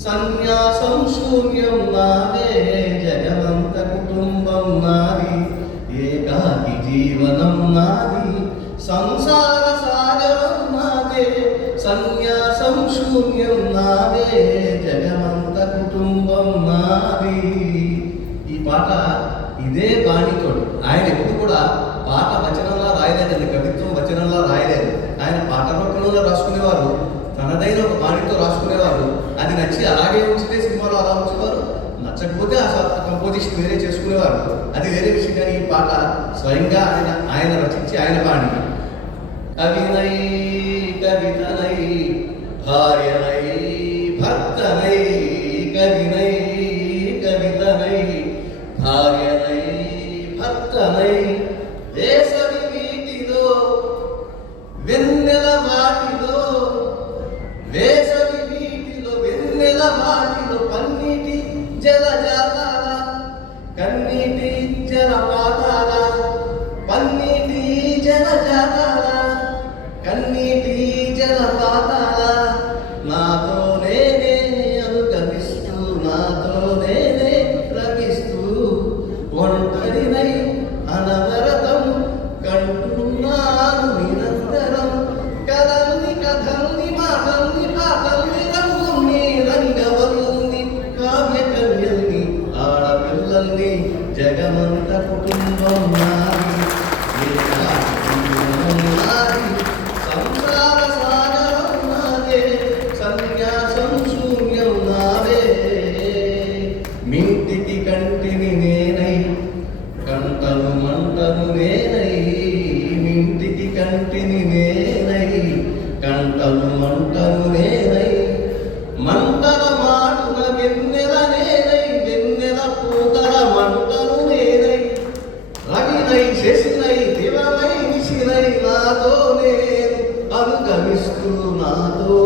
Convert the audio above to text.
సన్యాసం శూన్యం నాదే, జగమంత కుటుంబం నాది, ఏకాకి జీవనం నాది, సంసార సాగరం నాదే. సన్యాసం శూన్యం నాదే, జగమంత కుటుంబం నాది. ఈ పాట ఇదే బాణితోడు. ఆయన ఎప్పుడు కూడా పాట వచనంలా రాయలేదండి, కవిత్వం వచనంలా రాయలేదు. ఆయన పాట రూపంలో రాసుకునేవారు, తనదైన ఒక బాణితో రాసుకునేవారు. అది నచ్చి అలాగే ఉంచితే సినిమాలో అలా ఉంచేవారు, నచ్చకపోతే ఆ కంపోజిషన్ వేరే చేసుకునేవారు, అది వేరే విషయం. కానీ ఈ పాట స్వయంగా ఆయన రచించి ఆయన బాణి. కవినై కవితనై భార్యనై భర్తనై, కవినై కవితనై భార్యనై భర్తనై, వేసవి వీటిలో వెన్నెల వాటిలో, వేసవి వీటిలో వెన్నెల వాటిలో, పన్నీటి జలజాతాల కన్నీటి జలపాతాల, పన్నీటి జలజాతాల కన్నీటి జలపాతాల, నాతో నేనే అనుగమిస్తూ, నాతో నేనే రమిస్తూ, ఒంటరినై అనవరతం కంటున్నాను నిరంతరం, కథల్ని కథల్ని మాటల్ని పాటల్ని రంగుల్ని రంగవల్లుల్ని కావ్య కన్యల్ని ఆడపిల్లల్ని, జగమంత కుటుంబం నాది, నాది, సంసార సాగరం నాదే, సన్యాసం శూన్యం నాదే. మింటికి కంటిని నేనై, కంటలు మంటలు నేనై, మింటికి కంటిని నేనై, కంటలు మంటలు నేనై, మంటల మాటున వెన్నెల నేనై, వెన్నెల పూతల మంటలు నేనై, రవినై శశినై దివనై నిశినై, నాతో నేను అనుగమిస్తూ, నాతో